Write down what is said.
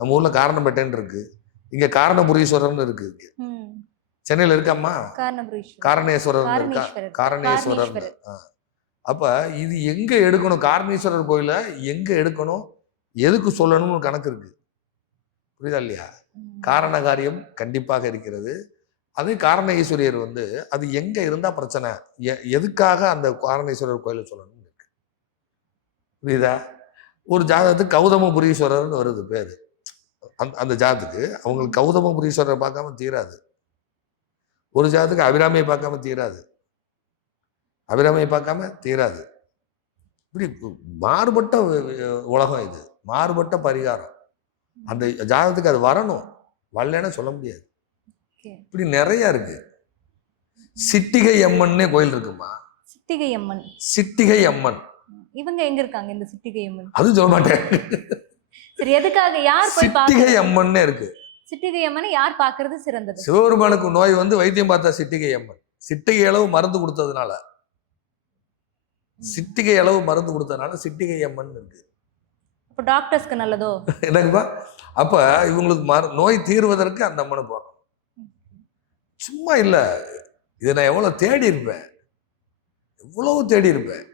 நம்ம ஊர்ல காரணப்பேட்டைன்னு இருக்கு, இங்க காரணபுரீஸ்வரர்னு இருக்கு. சென்னையில இருக்காம்மா காரணேஸ்வரர் இருக்கா, காரணேஸ்வரர். அப்ப இது எங்க எடுக்கணும், காரணேஸ்வரர் கோயில எங்க எடுக்கணும், எதுக்கு சொல்லணும்னு கணக்கு இருக்கு. புரியுதா இல்லையா? காரண காரியம் கண்டிப்பாக இருக்கிறது. அது காரண ஈஸ்வரியர் அது எங்க இருந்தா பிரச்சனை, எதுக்காக அந்த காரணேஸ்வரர் கோயில சொல்லணும் இருக்கு. புரியுதா? ஒரு ஜாதகத்துக்கு கௌதமபுரீஸ்வரர்னு வருது பேரு. அந்த ஜாதத்துக்கு அவங்களுக்கு கௌதமபுரீஸ்வரரை பார்க்காம தீராது. ஒரு ஜாதத்துக்கு அபிராமியை பார்க்காம தீராது, அபிராமியை பார்க்காம தீராது. இப்படி மாறுபட்ட உலகம் இது, மாறுபட்ட பரிகாரம். அந்த ஜாதகத்துக்கு அது வரணும், வரலன்னு சொல்ல முடியாது. இப்படி நிறைய இருக்கு. சிட்டிகை அம்மன்னே கோயில் இருக்குமா? சிட்டிகை அம்மன், சிட்டிகை அம்மன் இவங்க எங்க இருக்காங்க? இந்த சிட்டிகை அம்மன் அது சொல்ல மாட்டேன். சரி, எதுக்காக, யார் போய் சிட்டிகை அம்மன்னே இருக்கு. சிட்டிகை அம்மனை யார் பார்க்கிறது சிறந்தது? சிவபெருமானுக்கு நோய் வைத்தியம் பார்த்தா சிட்டிகை அம்மன். சிட்டிகை அளவு மருந்து கொடுத்ததுனால, சிட்டிகை அளவு மருந்து கொடுத்ததுனால சிட்டிகை அம்மன் இருக்கு. அப்ப டாக்டர்ஸ்க்கு நல்லதோ? என்னங்கப்பா? அப்ப இவங்களுக்கு நோய் தீர்வதற்கு அந்த அம்மனை போகணும். சும்மா இல்ல, இதை நான் எவ்வளவு தேடி இருப்பேன், எவ்வளவு தேடி இருப்பேன்.